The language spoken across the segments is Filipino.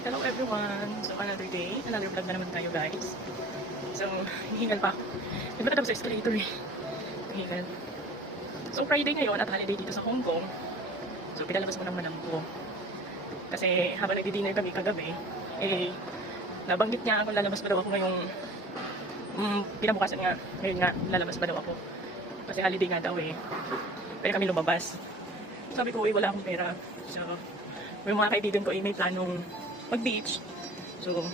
Hello everyone! So another day, another vlog na naman tayo guys. So, hihingal pa ako. Di ba natapos sa escalator eh? Hihingal. So Friday ngayon at holiday dito sa Hong Kong. So pinalabas ko ng manang ko. Kasi habang nagdi-dinner kami kagabi, eh, nabanggit niya ako lalabas pa daw ako ngayong pinabukasan nga. Ngayon nga, lalabas pa daw ako. Kasi holiday nga daw eh. Kaya kami lumabas. Sabi ko, wala akong pera. So, yung mga kaibigan ko ay may planong mag-beach. So,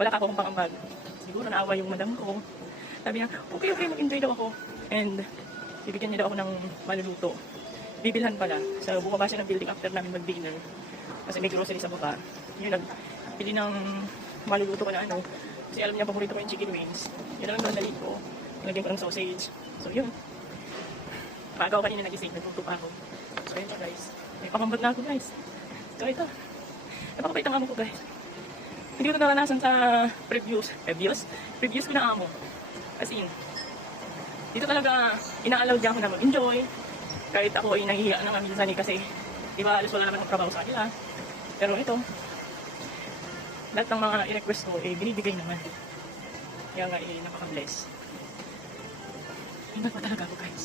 wala ka akong pangambag. Siguro naawa yung madam ko. Sabi niya, okay, mag-enjoy daw ako. And, bibigyan niya daw ako ng maluluto. Bibilhan pala. So, bumaba siya ng building after namin mag-dinner. Kasi may grocery sa baba. Yun, nagpili ng maluluto ko na ano. Kasi alam niya, paborito ko yung chicken wings. Yun lang yung dali ko. Nilagyan ko ng sausage. So, yun. Paaga ako kanina nagising. Nagluto pa ako. So, yun na guys. May pangambag na ako guys. So, ito. Napakapait ang amo ko guys. Hindi ko ito naranasan sa previews ko na amo. As in, dito talaga ina-allow niya ako na mag-enjoy. Kahit ako ay nahihiya na nga minsan kasi di ba alas wala naman ang trabaho sa kanila. Pero ito, lahat ng mga i-request ko binibigay naman. Kaya nga napaka-bless. Hingat pa talaga ako guys.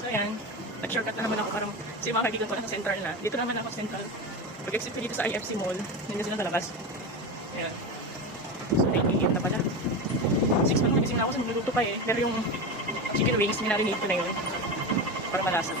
So ayan, nag-shortcut na naman ako parang kasi mga kaibigan ko nasa central na. Dito naman ako central. Pag-exit ko dito sa IFC Mall, hindi sila talabas. Ayan. So 9 AM na pala. 6 pa naman nagising na ako sa niluluto pa eh. Pero yung chicken wings, minarinate ko na yun. Para malasa.